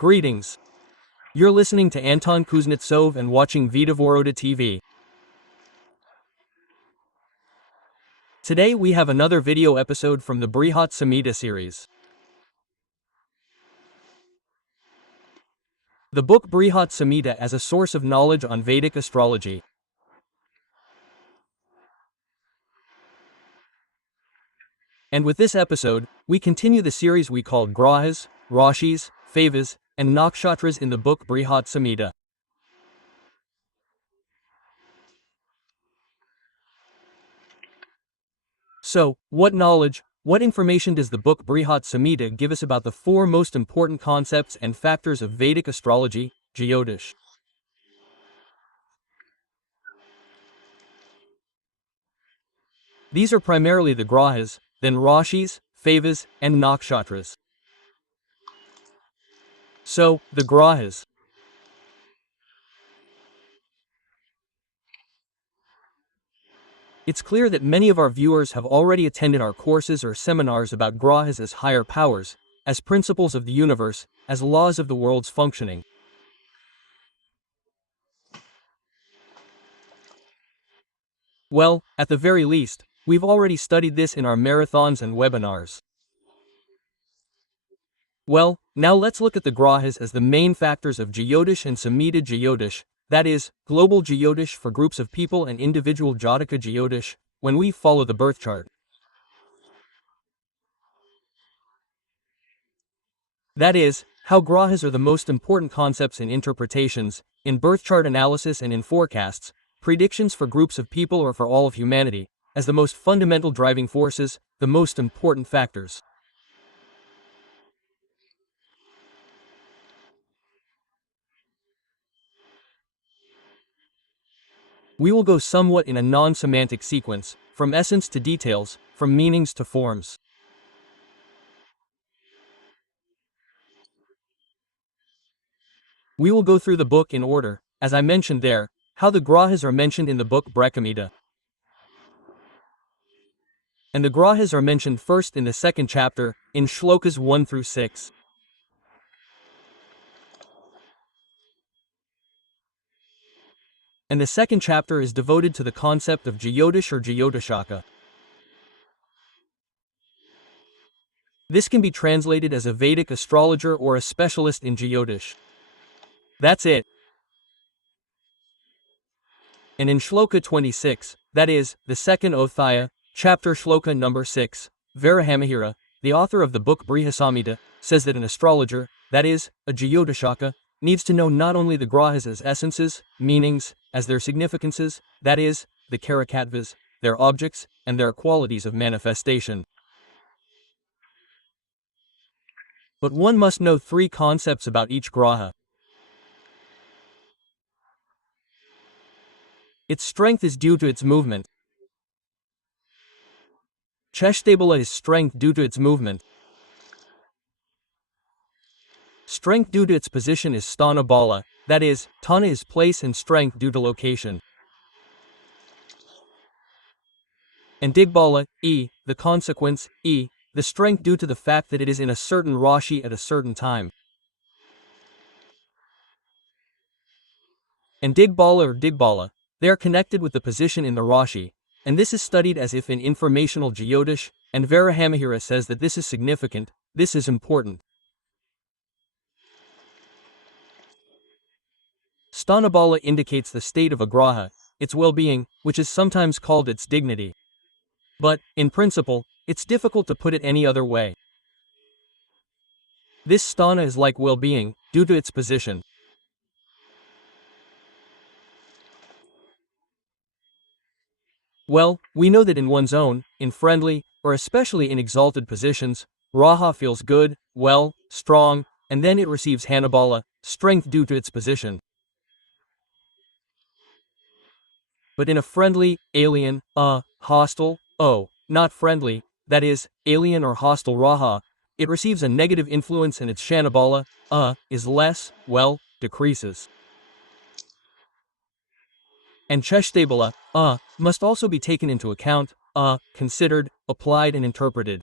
Greetings. You're listening to Anton Kuznetsov and watching Vedavrat TV. Today we have another video episode from the Brihat-Samhita series. The book Brihat-Samhita as a source of knowledge on Vedic astrology. And with this episode, we continue the series we called Grahas, Rashis, Favas, and Nakshatras in the book Brihat-Samhita. So, what knowledge, what information does the book Brihat-Samhita give us about the four most important concepts and factors of Vedic astrology, Jyotish? These are primarily the Grahas, then Rashis, Favas, and Nakshatras. So, the Grahas. It's clear that many of our viewers have already attended our courses or seminars about Grahas as higher powers, as principles of the universe, as laws of the world's functioning. Well, at the very least, we've already studied this in our marathons and webinars. Well, now let's look at the Grahas as the main factors of Jyotish and Samhita Jyotish, that is, global Jyotish for groups of people and individual Jataka Jyotish, when we follow the birth chart. That is, how Grahas are the most important concepts in interpretations, in birth chart analysis and in forecasts, predictions for groups of people or for all of humanity, as the most fundamental driving forces, the most important factors. We will go somewhat in a non-semantic sequence, from essence to details, from meanings to forms. We will go through the book in order, as I mentioned there, how the Grahas are mentioned in the book Bṛhat-Saṃhita. And the Grahas are mentioned first in the second chapter, in Shlokas 1 through 6. And the second chapter is devoted to the concept of Jyotish or jyotishaka. This can be translated as a Vedic astrologer or a specialist in Jyotish. That's it. And in Shloka 26, that is, the second Odhyaya, chapter Shloka number 6, Varāha-Mihira, the author of the book Brihat-Saṃhita, says that an astrologer, that is, a jyotishaka, needs to know not only the Grahas as essences, meanings, as their significances, that is, the Karakatvas, their objects, and their qualities of manifestation. But one must know three concepts about each Graha. Its strength is due to its movement. Cheshta is strength due to its movement. Strength due to its position is Sthana, that is, Tana is place and strength due to location. And Digbala, the consequence, the strength due to the fact that it is in a certain Rashi at a certain time. And Digbala or Digbala, they are connected with the position in the Rashi, and this is studied as if in informational Jyotish, and Varāha-Mihira says that this is significant, this is important. Sthanabala indicates the state of a Graha, its well-being, which is sometimes called its dignity. But, in principle, it's difficult to put it any other way. This Sthana is like well-being, due to its position. Well, we know that in one's own, in friendly, or especially in exalted positions, Raha feels good, well, strong, and then it receives Hanabala, strength due to its position. But in a friendly, alien, hostile, not friendly, that is, alien or hostile Raha, it receives a negative influence and its Shanabala, is less, well, decreases. And Cheshtabala, must also be taken into account, considered, applied and interpreted.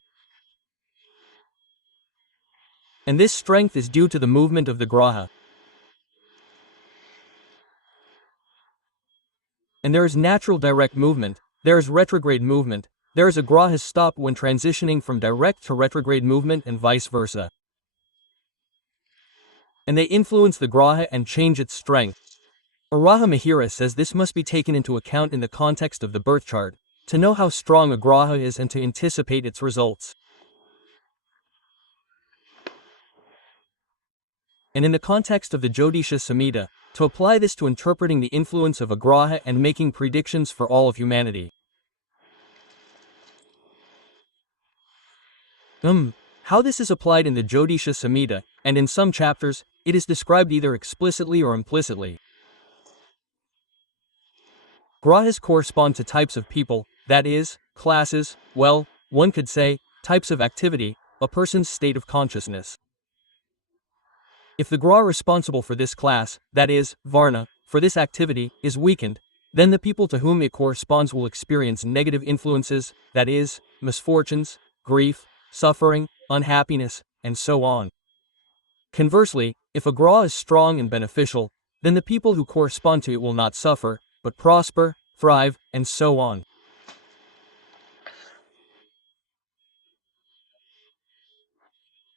And this strength is due to the movement of the Graha. And there is natural direct movement, there is retrograde movement, there is a Graha's stop when transitioning from direct to retrograde movement and vice versa. And they influence the Graha and change its strength. Varāha-Mihira says this must be taken into account in the context of the birth chart, to know how strong a Graha is and to anticipate its results. And in the context of the Jyotish-Samhita, to apply this to interpreting the influence of a Graha and making predictions for all of humanity. How this is applied in the Jyotish-Samhita, and in some chapters, it is described either explicitly or implicitly. Grahas correspond to types of people, that is, classes, well, one could say, types of activity, a person's state of consciousness. If the Graha responsible for this class, that is, Varna, for this activity, is weakened, then the people to whom it corresponds will experience negative influences, that is, misfortunes, grief, suffering, unhappiness, and so on. Conversely, if a Graha is strong and beneficial, then the people who correspond to it will not suffer, but prosper, thrive, and so on.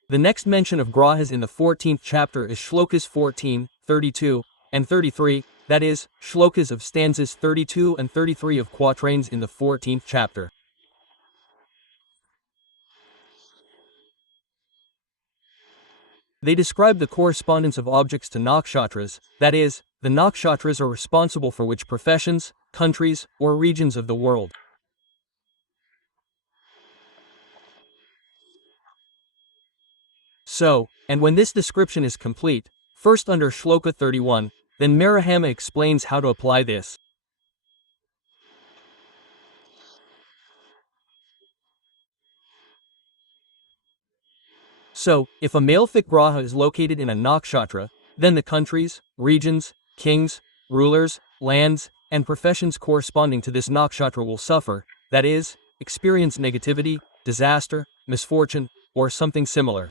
The next mention of Grahas in the 14th chapter is Shlokas 14, 32, and 33, that is, Shlokas of stanzas 32 and 33 of quatrains in the 14th chapter. They describe the correspondence of objects to nakshatras, that is, the nakshatras are responsible for which professions, countries, or regions of the world. So, and when this description is complete, first under Shloka 31, then Marahama explains how to apply this. So, if a malefic Graha is located in a nakshatra, then the countries, regions, kings, rulers, lands, and professions corresponding to this nakshatra will suffer, that is, experience negativity, disaster, misfortune, or something similar.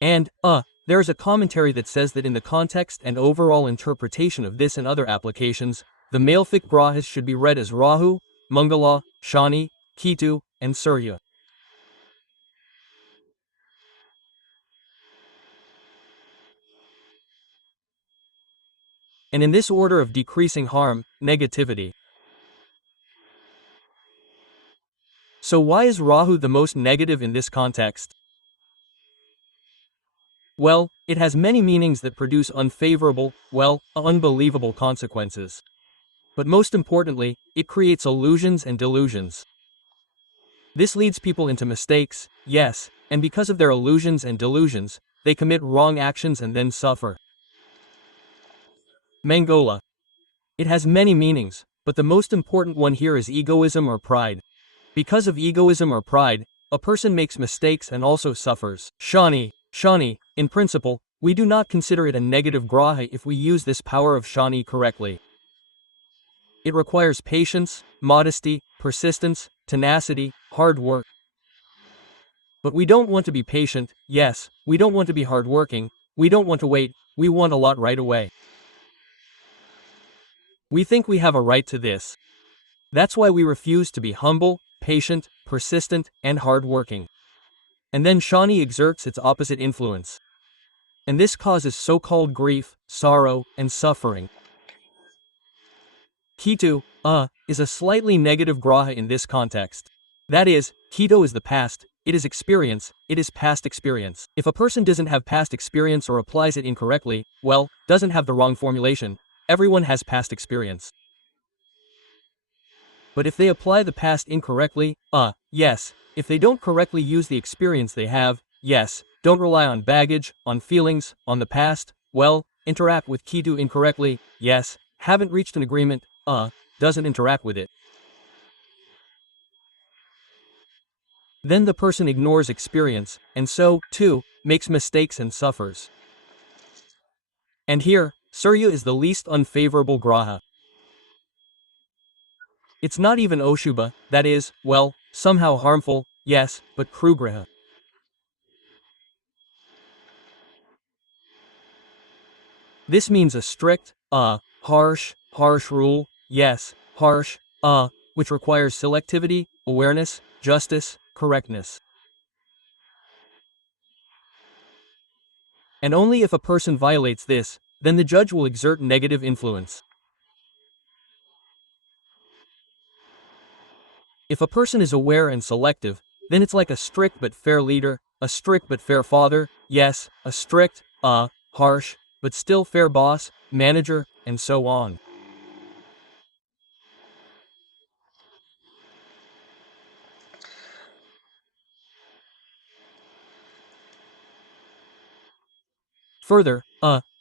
And, there is a commentary that says that in the context and overall interpretation of this and other applications, the malefic Grahas should be read as Rahu, Mangala, Shani, Ketu, and Surya. And in this order of decreasing harm, negativity. So why is Rahu the most negative in this context? Well, it has many meanings that produce unfavorable, well, unbelievable consequences. But most importantly, it creates illusions and delusions. This leads people into mistakes, yes, and because of their illusions and delusions, they commit wrong actions and then suffer. Mangola. It has many meanings, but the most important one here is egoism or pride. Because of egoism or pride, a person makes mistakes and also suffers. Shani, in principle, we do not consider it a negative graha if we use this power of Shani correctly. It requires patience, modesty, persistence, tenacity, hard work. But we don't want to be patient, yes, we don't want to be hardworking, we don't want to wait, we want a lot right away. We think we have a right to this. That's why we refuse to be humble, patient, persistent, and hardworking. And then Shani exerts its opposite influence. And this causes so-called grief, sorrow, and suffering. Ketu, is a slightly negative graha in this context. That is, Ketu is the past, it is experience, it is past experience. If a person doesn't have past experience or applies it incorrectly, well, doesn't have the wrong formulation, everyone has past experience. But if they apply the past incorrectly, yes, if they don't correctly use the experience they have, yes, don't rely on baggage, on feelings, on the past, well, interact with Ketu incorrectly, yes, haven't reached an agreement, doesn't interact with it. Then the person ignores experience, and so, too, makes mistakes and suffers. And here, Surya is the least unfavorable graha. It's not even Oshubha, that is, well, somehow harmful, yes, but Krugraha. This means a strict, harsh rule, yes, harsh, which requires selectivity, awareness, justice, correctness. And only if a person violates this, then the judge will exert negative influence. If a person is aware and selective, then it's like a strict but fair leader, a strict but fair father, yes, a strict, harsh, but still fair boss, manager, and so on. Further,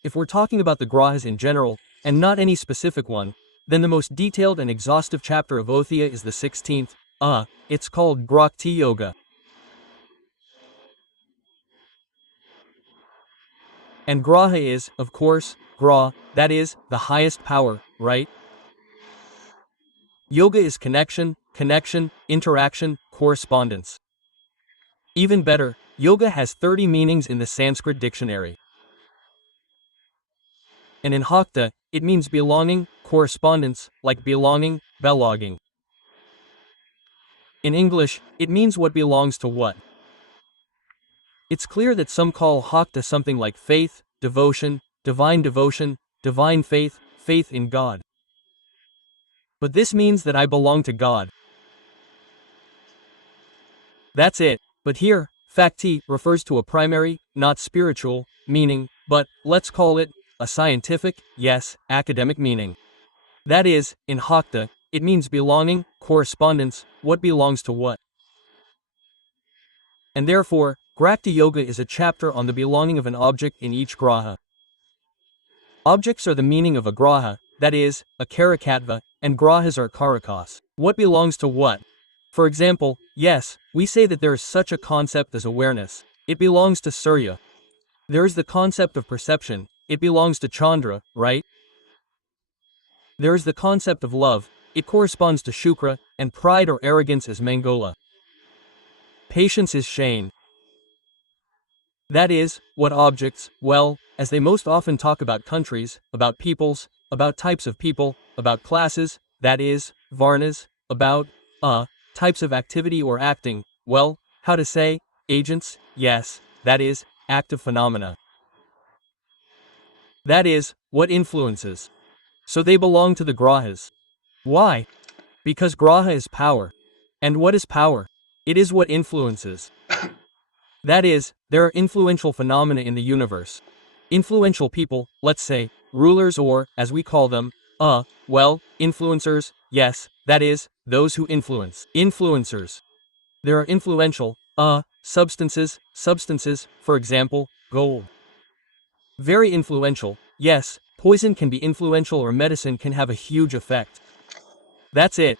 if we're talking about the grahas in general, and not any specific one, then the most detailed and exhaustive chapter of Othya is the 16th, it's called Bhakti Yoga. And graha is, of course, that is, the highest power, right? Yoga is connection, interaction, correspondence. Even better, yoga has 30 meanings in the Sanskrit dictionary. And in Hakta, it means belonging, correspondence, like belonging. In English, it means what belongs to what. It's clear that some call Hakta something like faith, devotion, divine faith, faith in God. But this means that I belong to God. That's it. But here, Fakti refers to a primary, not spiritual, meaning, but, let's call it, a scientific, yes, academic meaning. That is, in Hakta, it means belonging, correspondence, what belongs to what. And therefore, Bhakti Yoga is a chapter on the belonging of an object in each graha. Objects are the meaning of a graha, that is, a Karakatva, and grahas are karakas. What belongs to what? For example, yes, we say that there is such a concept as awareness. It belongs to Surya. There is the concept of perception. It belongs to Chandra, right? There is the concept of love. It corresponds to Shukra, and pride or arrogance is Mangola. Patience is Shane. That is, what objects, well, as they most often talk about countries, about peoples, about types of people, about classes, that is, varnas, about, types of activity or acting, well, how to say, agents, yes, that is, active phenomena. That is, what influences. So they belong to the grahas. Why? Because graha is power. And what is power? It is what influences. That is, there are influential phenomena in the universe. Influential people, let's say, rulers or, as we call them, influencers, yes, that is, those who influence. Influencers. There are influential, substances, for example, gold. Very influential, yes, poison can be influential or medicine can have a huge effect. That's it.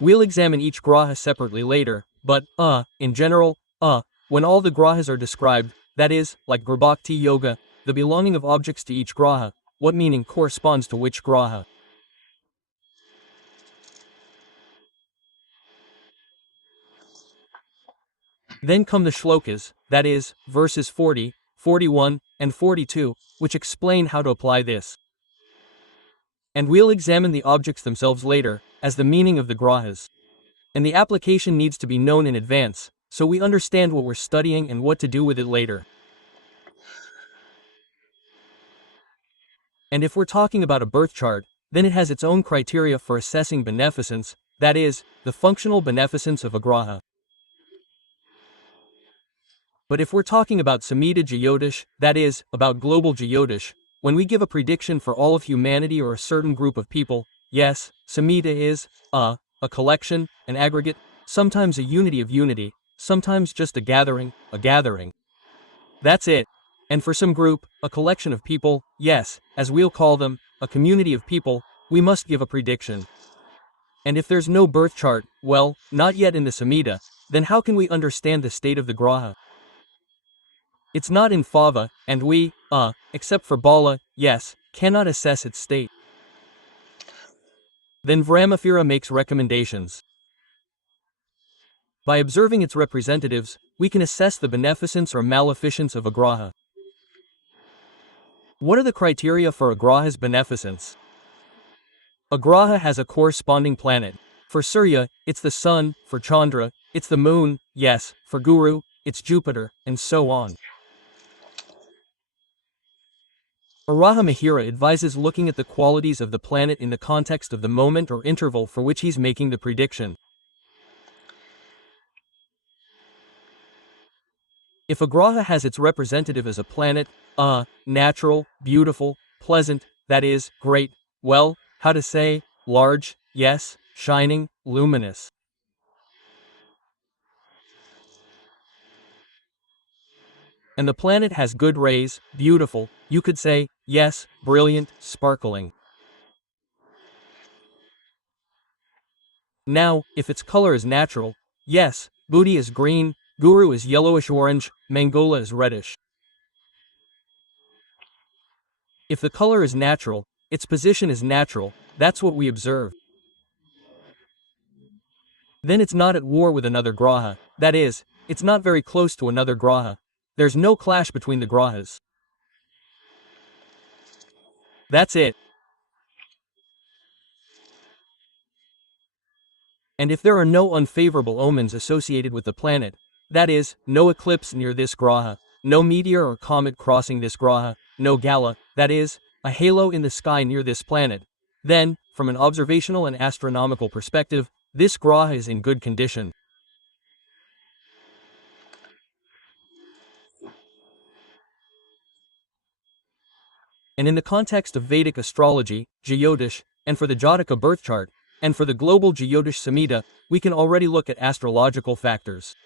We'll examine each graha separately later, but, in general, when all the grahas are described, that is, like Bhakti Yoga, the belonging of objects to each graha, what meaning corresponds to which graha. Then come the Shlokas, that is, verses 40, 41, and 42, which explain how to apply this. And we'll examine the objects themselves later, as the meaning of the grahas. And the application needs to be known in advance, so we understand what we're studying and what to do with it later. And if we're talking about a birth chart, then it has its own criteria for assessing beneficence, that is, the functional beneficence of a graha. But if we're talking about Samhita Jyotish, that is, about global Jyotish, when we give a prediction for all of humanity or a certain group of people, yes, Samhita is, a collection, an aggregate, sometimes a unity of unity, sometimes just a gathering. That's it. And for some group, a collection of people, yes, as we'll call them, a community of people, we must give a prediction. And if there's no birth chart, well, not yet in the Samhita, then how can we understand the state of the graha? It's not in Bhava, and we, except for Bala, yes, cannot assess its state. Then Varāha-Mihira makes recommendations. By observing its representatives, we can assess the beneficence or maleficence of a graha. What are the criteria for a graha's beneficence? A graha has a corresponding planet. For Surya, it's the sun; for Chandra, it's the moon; yes, for Guru, it's Jupiter, and so on. Varāha-Mihira advises looking at the qualities of the planet in the context of the moment or interval for which he's making the prediction. If a graha has its representative as a planet, natural, beautiful, pleasant, that is, great, well, how to say, large, yes, shining, luminous. And the planet has good rays, beautiful, you could say, yes, brilliant, sparkling. Now, if its color is natural, yes, Buddhi is green, Guru is yellowish-orange, Mangola is reddish. If the color is natural, its position is natural, that's what we observe. Then it's not at war with another graha, that is, it's not very close to another graha. There's no clash between the grahas. That's it. And if there are no unfavorable omens associated with the planet, that is, no eclipse near this graha, no meteor or comet crossing this graha, no gala, that is, a halo in the sky near this planet, then, from an observational and astronomical perspective, this graha is in good condition. And in the context of Vedic astrology, Jyotish, and for the Jataka birth chart, and for the global Jyotish-Samhita, we can already look at astrological factors.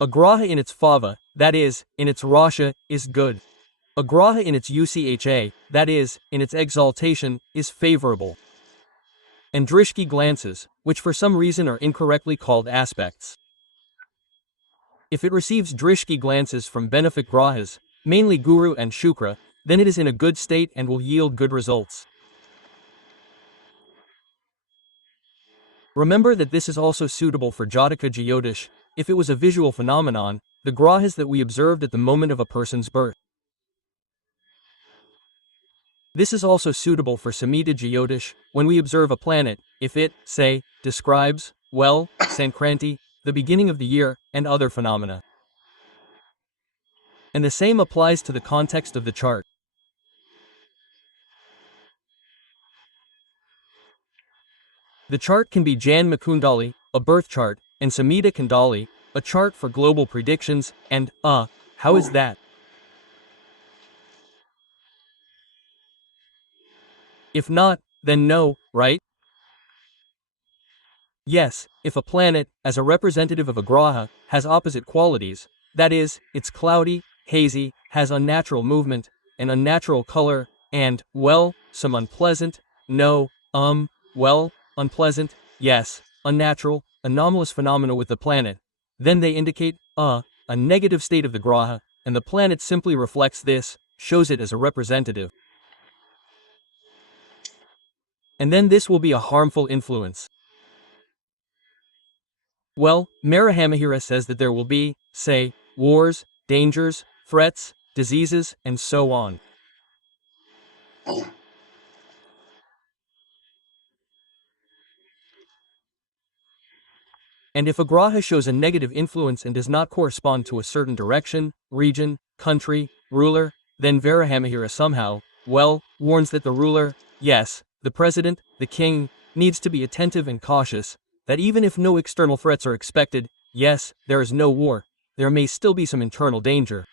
A graha in its Bhava, that is, in its Rasha, is good. A graha in its Uchcha, that is, in its exaltation, is favorable. And Drishti glances, which for some reason are incorrectly called aspects. If it receives Drishti glances from benefic grahas, mainly Guru and Shukra, then it is in a good state and will yield good results. Remember that this is also suitable for Jataka Jyotish, if it was a visual phenomenon, the grahas that we observed at the moment of a person's birth. This is also suitable for Samhita Jyotish, when we observe a planet, if it, say, describes, well, Sankranti, the beginning of the year, and other phenomena. And the same applies to the context of the chart. The chart can be Jan Makundali, a birth chart, and Samhita Kundali, a chart for global predictions, and, how is that? If not, then no, right? Yes, if a planet, as a representative of a graha, has opposite qualities, that is, it's cloudy, hazy, has unnatural movement, an unnatural color, and, well, some unpleasant, no, well, unpleasant, yes, unnatural, anomalous phenomena with the planet, then they indicate, a negative state of the graha, and the planet simply reflects this, shows it as a representative. And then this will be a harmful influence. Well, Varāha-Mihira says that there will be, say, wars, dangers, threats, diseases, and so on. And if a graha shows a negative influence and does not correspond to a certain direction, region, country, ruler, then Varāha-Mihira somehow, well, warns that the ruler, yes, the president, the king, needs to be attentive and cautious, that even if no external threats are expected, yes, there is no war, there may still be some internal danger.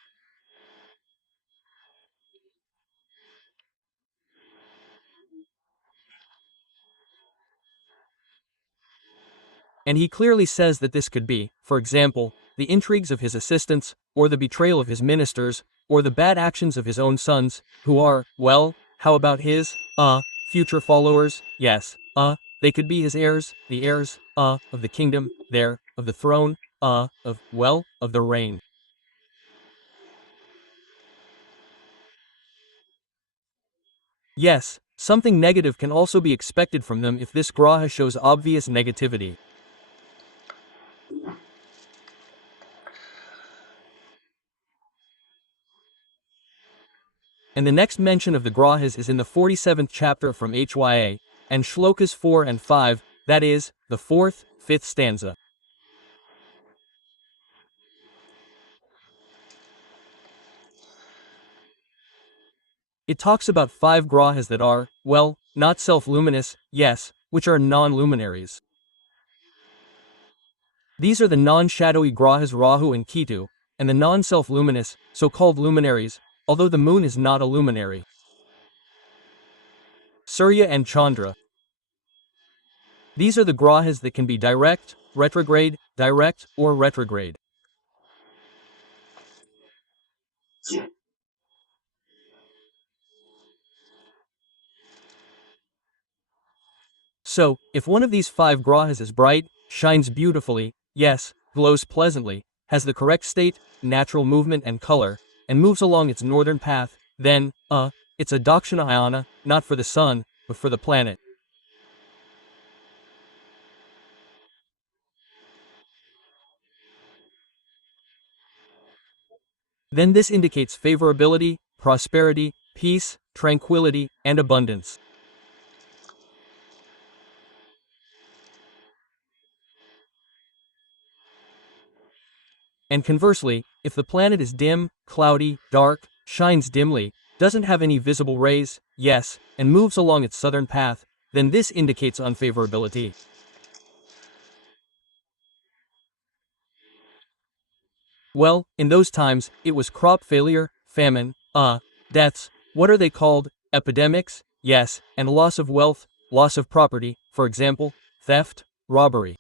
And he clearly says that this could be, for example, the intrigues of his assistants, or the betrayal of his ministers, or the bad actions of his own sons, who are, well, how about his, future followers? Yes, they could be his heirs, the heirs, of the kingdom, of the throne, of the rain. Yes, something negative can also be expected from them if this graha shows obvious negativity. And the next mention of the grahas is in the 47th chapter from Hya, and Shlokas 4 and 5, that is, the 4th, 5th stanza. It talks about 5 grahas that are, well, not self-luminous, yes, which are non-luminaries. These are the non-shadowy grahas Rahu and Ketu, and the non-self-luminous, so-called luminaries, although the moon is not a luminary. Surya and Chandra. These are the grahas that can be direct, or retrograde. So, if one of these 5 grahas is bright, shines beautifully, yes, glows pleasantly, has the correct state, natural movement and color, and moves along its northern path, then, it's a Dakshina ayana, not for the sun, but for the planet. Then this indicates favorability, prosperity, peace, tranquility, and abundance. And conversely, if the planet is dim, cloudy, dark, shines dimly, doesn't have any visible rays, yes, and moves along its southern path, then this indicates unfavorability. Well, in those times, it was crop failure, famine, deaths, what are they called? Epidemics, yes, and loss of wealth, loss of property, for example, theft, robbery.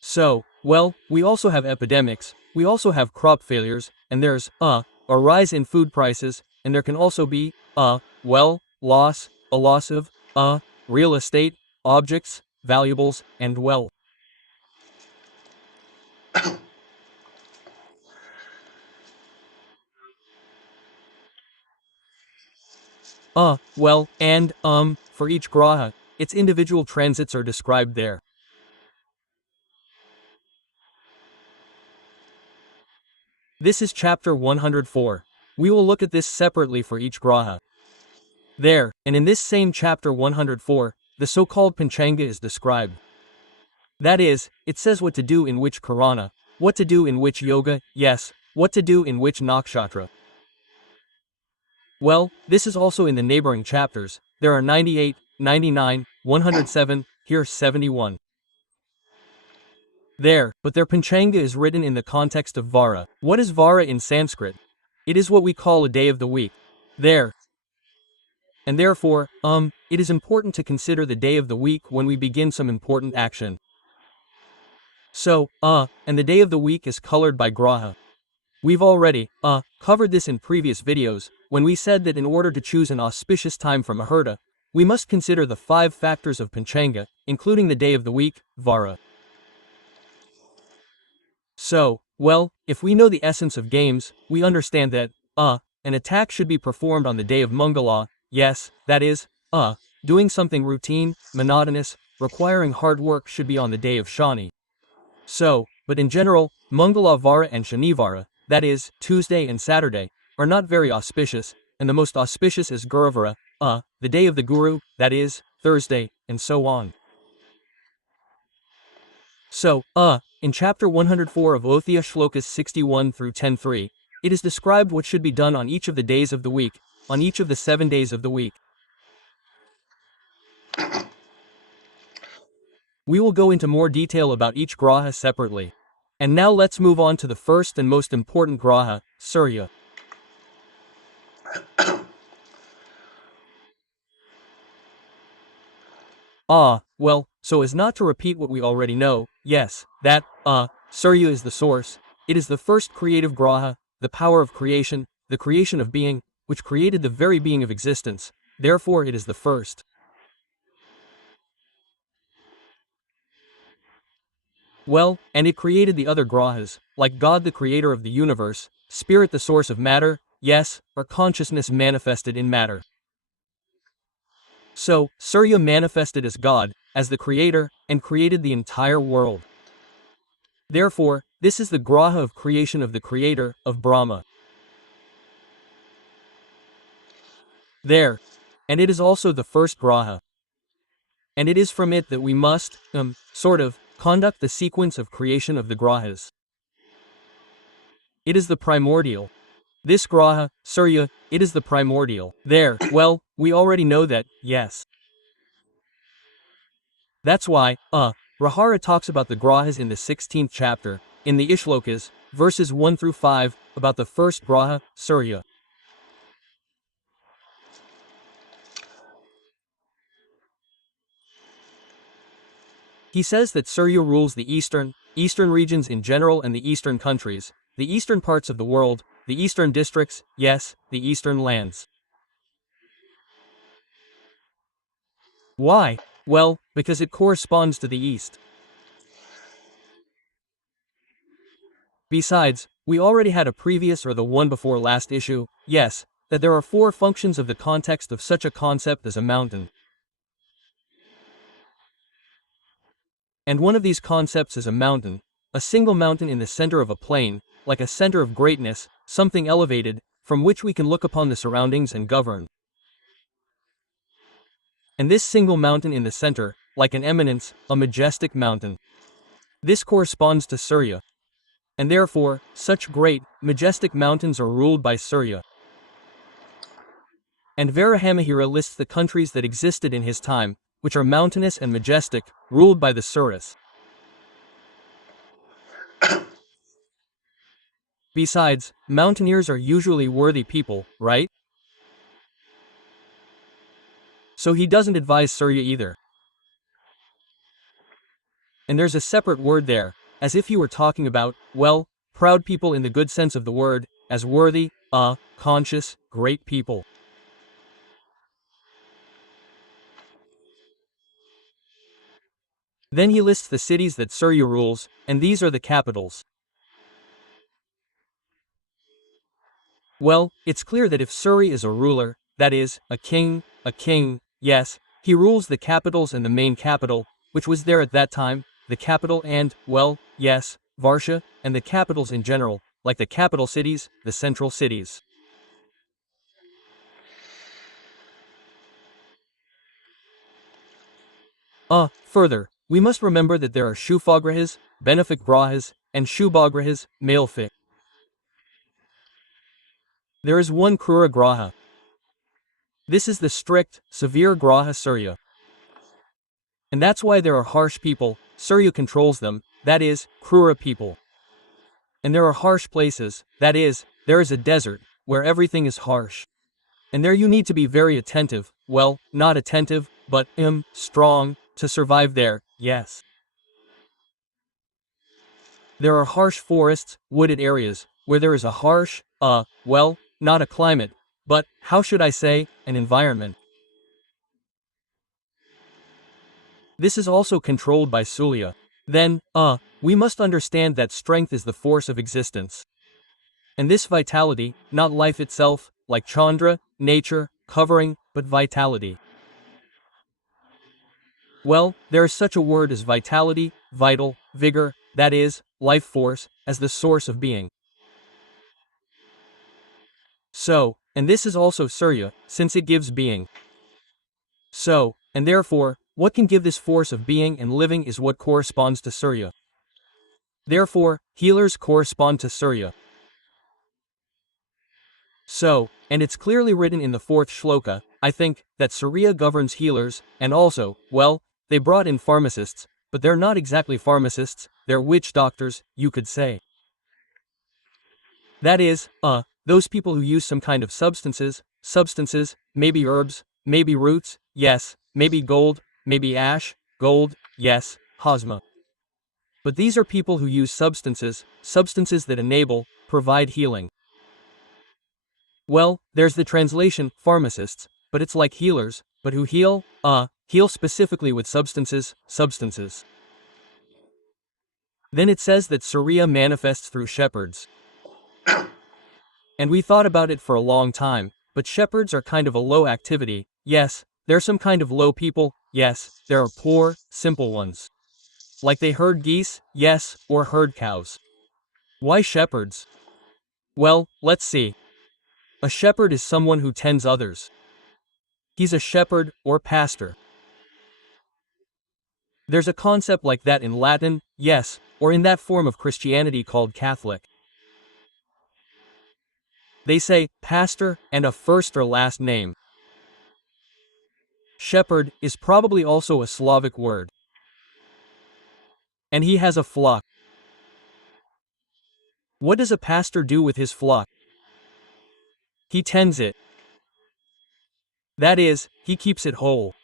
So, well, we also have epidemics, we also have crop failures, and there's, a rise in food prices, and there can also be, a loss of, real estate, objects, valuables, and wealth. For each graha, its individual transits are described there. This is chapter 104. We will look at this separately for each graha. There, and in this same chapter 104, the so-called Panchanga is described. That is, it says what to do in which karana, what to do in which yoga, yes, what to do in which nakshatra. Well, this is also in the neighboring chapters. There are 98, 99, 107, here 71. There, but their Panchanga is written in the context of Vara. What is Vara in Sanskrit? It is what we call a day of the week. There. And therefore, it is important to consider the day of the week when we begin some important action. So, and the day of the week is colored by Graha. We've already, covered this in previous videos, when we said that in order to choose an auspicious time for Muhurta, we must consider the 5 factors of Panchanga, including the day of the week, Vara. So, well, if we know the essence of games, we understand that, an attack should be performed on the day of Mangala, yes, that is, doing something routine, monotonous, requiring hard work should be on the day of Shani. So, but in general, Mangala Vara and Shanivara, that is, Tuesday and Saturday, are not very auspicious, and the most auspicious is Guruvara, the day of the Guru, that is, Thursday, and so on. So, in chapter 104 of Othya Shlokas 61 through 10.3, it is described what should be done on each of the days of the week, on each of the 7 days of the week. We will go into more detail about each graha separately. And now let's move on to the first and most important graha, Surya. Well, so as not to repeat what we already know, yes, that, Surya is the source, it is the first creative graha, the power of creation, the creation of being, which created the very being of existence, therefore it is the first. Well, and it created the other grahas, like God the creator of the universe, spirit the source of matter, yes, or consciousness manifested in matter. So, Surya manifested as God, as the creator, and created the entire world. Therefore, this is the graha of creation of the creator, of Brahma. There. And it is also the first graha. And it is from it that we must, conduct the sequence of creation of the grahas. It is the primordial. This graha, Surya, it is the primordial. There, well, we already know that, yes. That's why, Rahara talks about the grahas in the 16th chapter, in the Shlokas, verses 1 through 5, about the first graha, Surya. He says that Surya rules the eastern regions in general and the eastern countries, the eastern parts of the world, the eastern districts, yes, the eastern lands. Why? Well, because it corresponds to the east. Besides, we already had a previous or the one before last issue, yes, that there are 4 functions of the context of such a concept as a mountain. And one of these concepts is a mountain, a single mountain in the center of a plain, like a center of greatness, something elevated, from which we can look upon the surroundings and govern. And this single mountain in the center, like an eminence, a majestic mountain. This corresponds to Surya. And therefore, such great, majestic mountains are ruled by Surya. And Varāha-Mihira lists the countries that existed in his time, which are mountainous and majestic, ruled by the Suras. Besides, mountaineers are usually worthy people, right? So he doesn't advise Surya either. And there's a separate word there, as if he were talking about, well, proud people in the good sense of the word, as worthy, conscious, great people. Then he lists the cities that Surya rules, and these are the capitals. Well, it's clear that if Surya is a ruler, that is, a king, yes, he rules the capitals and the main capital, which was there at that time, the capital and, well, yes, Varsha, and the capitals in general, like the capital cities, the central cities. Further, we must remember that there are Shufagrahas, benefic grahas, and Shubhagrahas, malefic. There is one Krura graha. This is the strict, severe graha Surya. And that's why there are harsh people, Surya controls them, that is, Krura people. And there are harsh places, that is, there is a desert, where everything is harsh. And there you need to be very attentive, well, not attentive, but, strong, to survive there, yes. There are harsh forests, wooded areas, where there is a harsh, well, not a climate, but, how should I say, an environment. This is also controlled by Surya. Then, we must understand that strength is the force of existence. And this vitality, not life itself, like Chandra, nature, covering, but vitality. Well, there is such a word as vitality, vital, vigor, that is, life force, as the source of being. So, and this is also Surya, since it gives being. So, and therefore, what can give this force of being and living is what corresponds to Surya. Therefore, healers correspond to Surya. So, and it's clearly written in the 4th Shloka, I think, that Surya governs healers, and also, well, they brought in pharmacists, but they're not exactly pharmacists, they're witch doctors, you could say. That is, those people who use some kind of substances, maybe herbs, maybe roots, yes, maybe gold, maybe ash, gold, yes, hosma. But these are people who use substances that enable, provide healing. Well, there's the translation, pharmacists, but it's like healers, but who heal? Heal specifically with substances. Then it says that Surya manifests through shepherds. And we thought about it for a long time, but shepherds are kind of a low activity. Yes, they're some kind of low people. Yes, there are poor, simple ones. Like they herd geese, yes, or herd cows. Why shepherds? Well, let's see. A shepherd is someone who tends others. He's a shepherd, or pastor. There's a concept like that in Latin, yes, or in that form of Christianity called Catholic. They say, pastor, and a first or last name. Shepherd is probably also a Slavic word. And he has a flock. What does a pastor do with his flock? He tends it. That is, he keeps it whole.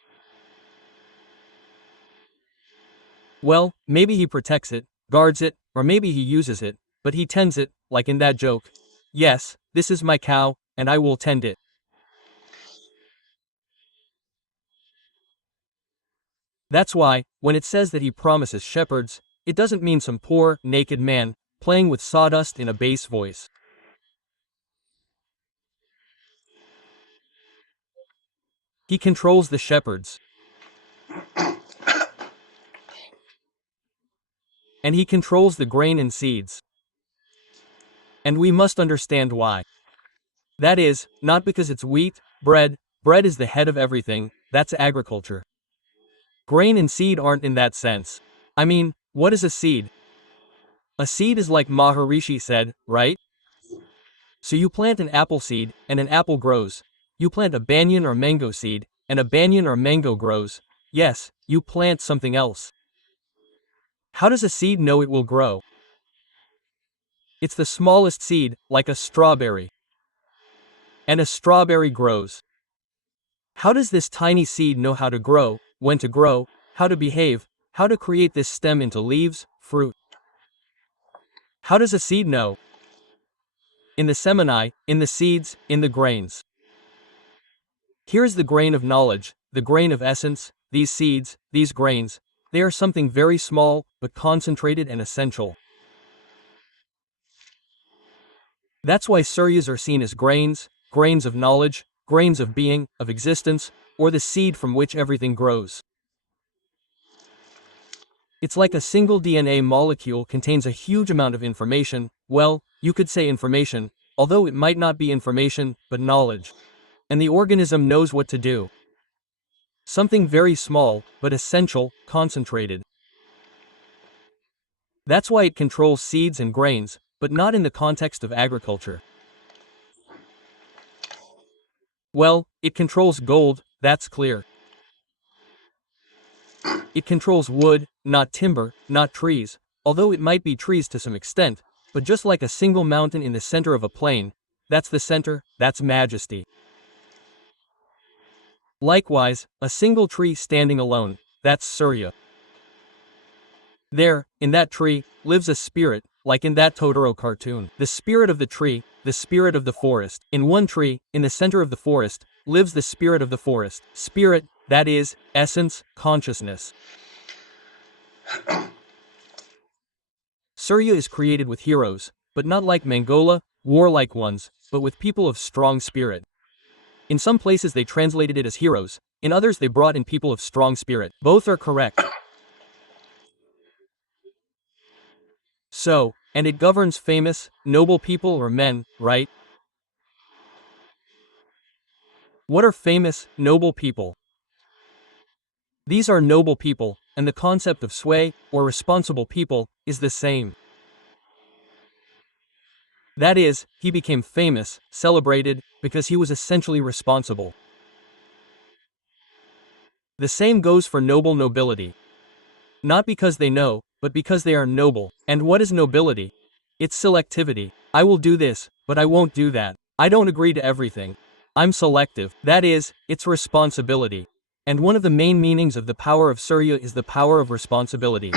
Well, maybe he protects it, guards it, or maybe he uses it, but he tends it, like in that joke. Yes, this is my cow, and I will tend it. That's why, when it says that he promises shepherds, it doesn't mean some poor, naked man, playing with sawdust in a bass voice. He controls the shepherds. And he controls the grain and seeds. And we must understand why. That is, not because it's wheat, bread is the head of everything, that's agriculture. Grain and seed aren't in that sense. I mean, what is a seed? A seed is like Maharishi said, right? So you plant an apple seed, and an apple grows. You plant a banyan or mango seed, and a banyan or mango grows. Yes, you plant something else. How does a seed know it will grow? It's the smallest seed, like a strawberry. And a strawberry grows. How does this tiny seed know how to grow, when to grow, how to behave, how to create this stem into leaves, fruit? How does a seed know? In the seminae, in the seeds, in the grains. Here is the grain of knowledge, the grain of essence, these seeds, these grains. They are something very small, but concentrated and essential. That's why Suryas are seen as grains, grains of knowledge, grains of being, of existence, or the seed from which everything grows. It's like a single DNA molecule contains a huge amount of information. Well, you could say information, although it might not be information, but knowledge. And the organism knows what to do. Something very small, but essential, concentrated. That's why it controls seeds and grains, but not in the context of agriculture. Well, it controls gold, that's clear. It controls wood, not timber, not trees, although it might be trees to some extent, but just like a single mountain in the center of a plain, that's the center, that's majesty. Likewise, a single tree standing alone, that's Surya. There, in that tree, lives a spirit, like in that Totoro cartoon. The spirit of the tree, the spirit of the forest. In one tree, in the center of the forest, lives the spirit of the forest. Spirit, that is, essence, consciousness. Surya is created with heroes, but not like Mangola, warlike ones, but with people of strong spirit. In some places they translated it as heroes, in others they brought in people of strong spirit. Both are correct. So, and it governs famous, noble people or men, right? What are famous, noble people? These are noble people, and the concept of sway, or responsible people, is the same. That is, he became famous, celebrated, because he was essentially responsible. The same goes for noble nobility. Not because they know, but because they are noble. And what is nobility? It's selectivity. I will do this, but I won't do that. I don't agree to everything. I'm selective. That is, it's responsibility. And one of the main meanings of the power of Surya is the power of responsibility.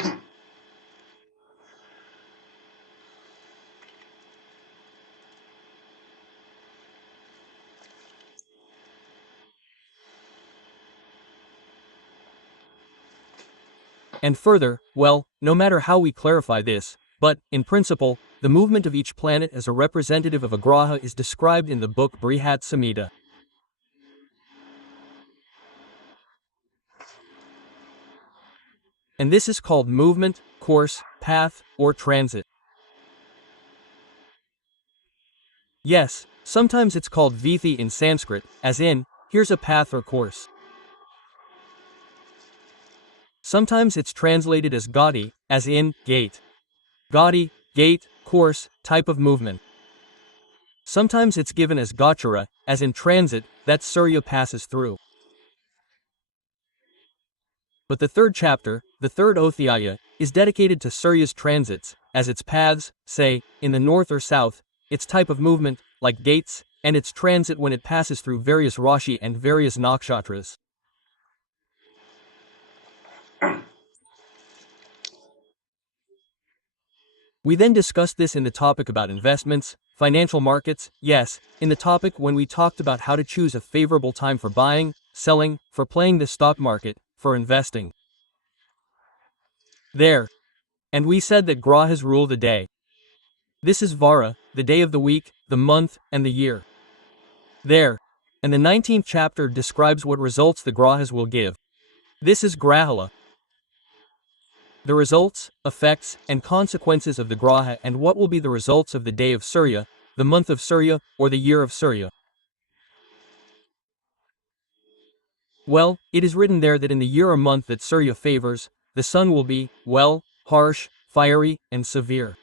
And further, well, no matter how we clarify this, but, in principle, the movement of each planet as a representative of a graha is described in the book Brihat-Samhita. And this is called movement, course, path, or transit. Yes, sometimes it's called vithi in Sanskrit, as in, here's a path or course. Sometimes it's translated as gati, as in, gate. Gati, gate, course, type of movement. Sometimes it's given as gochara, as in transit, that Surya passes through. But the third chapter, the third Odhyaya, is dedicated to Surya's transits, as its paths, say, in the north or south, its type of movement, like gates, and its transit when it passes through various Rashi and various nakshatras. We then discussed this in the topic about investments, financial markets, yes, in the topic when we talked about how to choose a favorable time for buying, selling, for playing the stock market, for investing. There. And we said that grahas rule the day. This is Vara, the day of the week, the month, and the year. There. And the 19th chapter describes what results the grahas will give. This is Grahala. The results, effects, and consequences of the graha and what will be the results of the day of Surya, the month of Surya, or the year of Surya. Well, it is written there that in the year or month that Surya favors, the sun will be, well, harsh, fiery, and severe.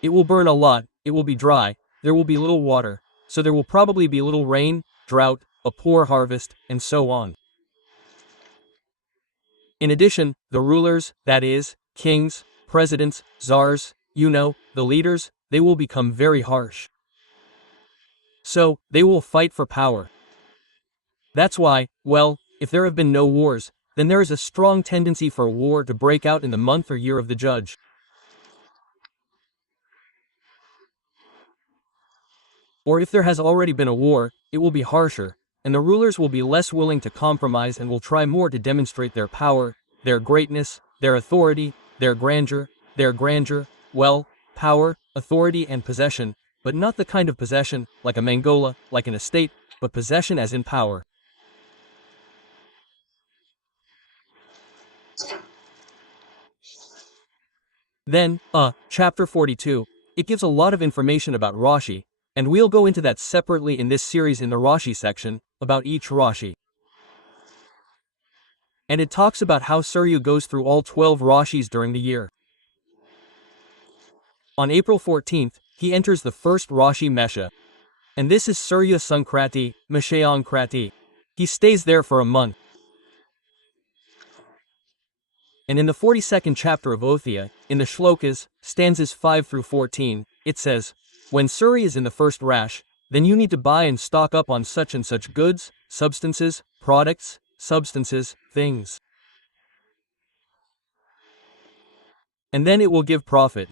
It will burn a lot, it will be dry, there will be little water, so there will probably be little rain, drought, a poor harvest, and so on. In addition, the rulers, that is, kings, presidents, czars, the leaders, they will become very harsh. So, they will fight for power. That's why, well, if there have been no wars, then there is a strong tendency for war to break out in the month or year of the judge. Or if there has already been a war, it will be harsher, and the rulers will be less willing to compromise and will try more to demonstrate their power, their greatness, their authority, their grandeur, well, power, authority and possession, but not the kind of possession, like a mangola, like an estate, but possession as in power. Then, chapter 42, it gives a lot of information about Rashi, and we'll go into that separately in this series in the Rashi section, about each Rashi. And it talks about how Surya goes through all 12 Rashis during the year. On April 14th, he enters the first Rashi Mesha. And this is Surya Sankrati, Meshayankrati. He stays there for a month. And in the 42nd chapter of Othya, in the Shlokas, stanzas 5 through 14, it says, when Surya is in the first Rash, then you need to buy and stock up on such and such goods, substances, products, substances, things. And then it will give profit.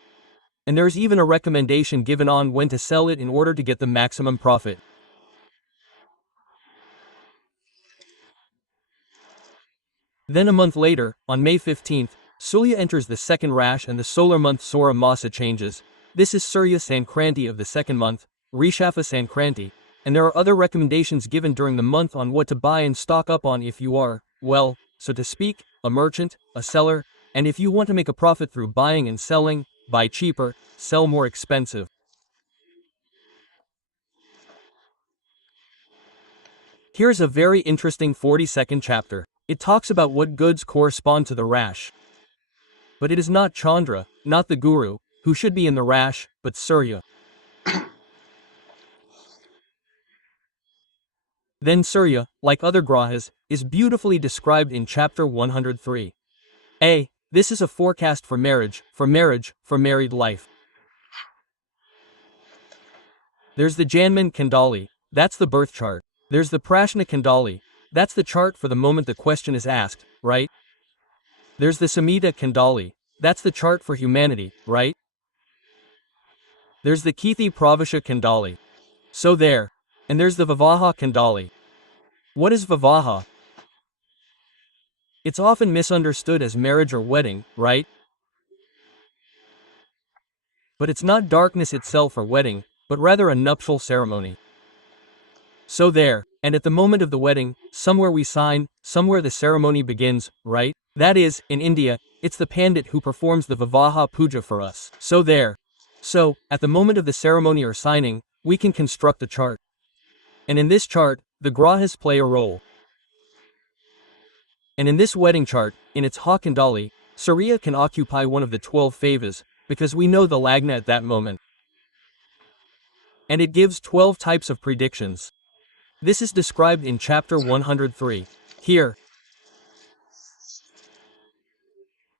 And there is even a recommendation given on when to sell it in order to get the maximum profit. Then a month later, on May 15th, Surya enters the second Rash and the solar month Sora Masa changes. This is Surya Sankranti of the second month, Rishabha Sankranti, and there are other recommendations given during the month on what to buy and stock up on if you are, well, so to speak, a merchant, a seller, and if you want to make a profit through buying and selling, buy cheaper, sell more expensive. Here's a very interesting 42nd chapter. It talks about what goods correspond to the Rash. But it is not Chandra, not the Guru, who should be in the Rash, but Surya. Then Surya, like other grahas, is beautifully described in chapter 103. This is a forecast for marriage, for married life. There's the Janman Kandali, that's the birth chart. There's the Prashna Kandali, that's the chart for the moment the question is asked, right? There's the Samhita Kandali, that's the chart for humanity, right? There's the Kithi Pravasha Kandali. So there. And there's the Vivaha Kandali. What is Vivaha? It's often misunderstood as marriage or wedding, right? But it's not darkness itself or wedding, but rather a nuptial ceremony. So there, and at the moment of the wedding, somewhere we sign, somewhere the ceremony begins, right? That is, in India, it's the pandit who performs the Vivaha puja for us. So there. So, at the moment of the ceremony or signing, we can construct a chart. And in this chart, the grahas play a role. And in this wedding chart, in its Hakandali, Surya can occupy one of the 12 favas, because we know the lagna at that moment. And it gives 12 types of predictions. This is described in chapter 103. Here.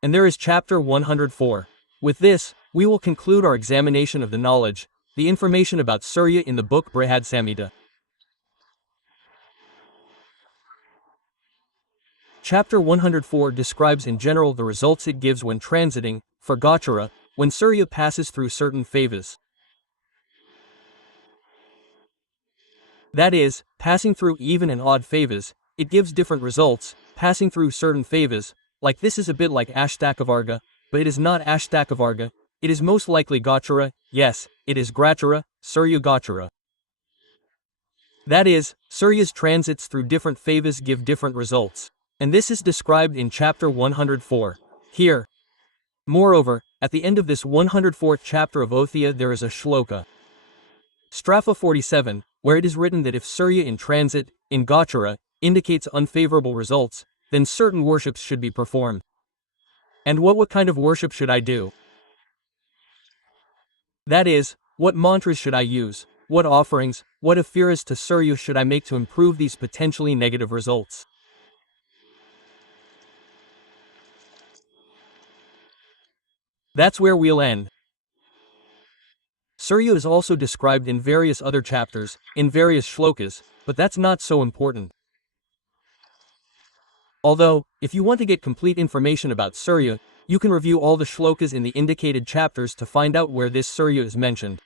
And there is chapter 104. With this, we will conclude our examination of the knowledge, the information about Surya in the book Brihat-Samhita. Chapter 104 describes in general the results it gives when transiting, for Gochara, when Surya passes through certain favas. That is, passing through even and odd favas, it gives different results. Passing through certain favas, like this is a bit like Ashtakavarga, but it is not Ashtakavarga, it is most likely Gochara, yes, it is Grachara, Surya Gochara. That is, Surya's transits through different favas give different results. And this is described in chapter 104. Here. Moreover, at the end of this 104th chapter of Othya there is a shloka. Stropha 47, where it is written that if Surya in transit, in Gochara, indicates unfavorable results, then certain worships should be performed. And what kind of worship should I do? That is, what mantras should I use, what offerings, what afiras to Surya should I make to improve these potentially negative results? That's where we'll end. Surya is also described in various other chapters, in various shlokas, but that's not so important. Although, if you want to get complete information about Surya, you can review all the shlokas in the indicated chapters to find out where this Surya is mentioned.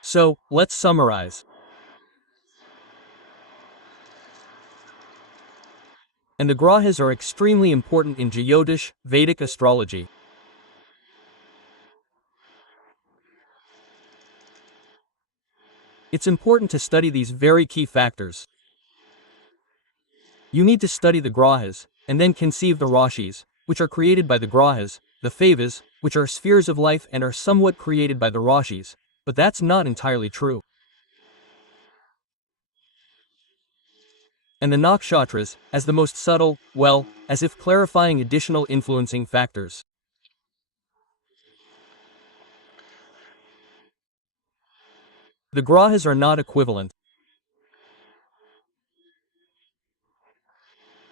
So, let's summarize. And the grahas are extremely important in Jyotish, Vedic astrology. It's important to study these very key factors. You need to study the grahas, and then conceive the rashis, which are created by the grahas, the favas, which are spheres of life and are somewhat created by the rashis, but that's not entirely true. And the nakshatras, as the most subtle, well, as if clarifying additional influencing factors. The grahas are not equivalent.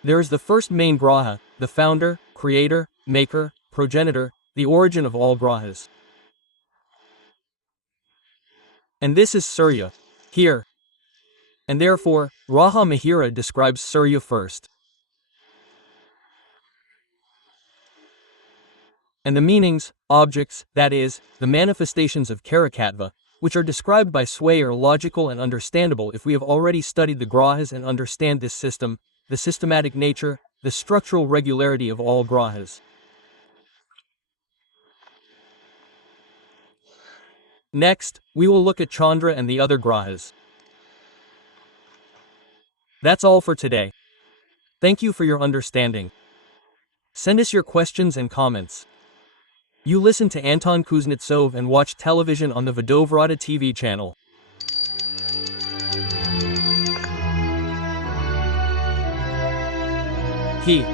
There is the first main graha, the founder, creator, maker, progenitor, the origin of all grahas. And this is Surya. Here. And therefore, Varāha-Mihira describes Surya first. And the meanings, objects, that is, the manifestations of Karakatva, which are described by Sway are logical and understandable if we have already studied the grahas and understand this system, the systematic nature, the structural regularity of all grahas. Next, we will look at Chandra and the other grahas. That's all for today. Thank you for your understanding. Send us your questions and comments. You listen to Anton Kuznetsov and watch television on the Vedavrat TV channel. He.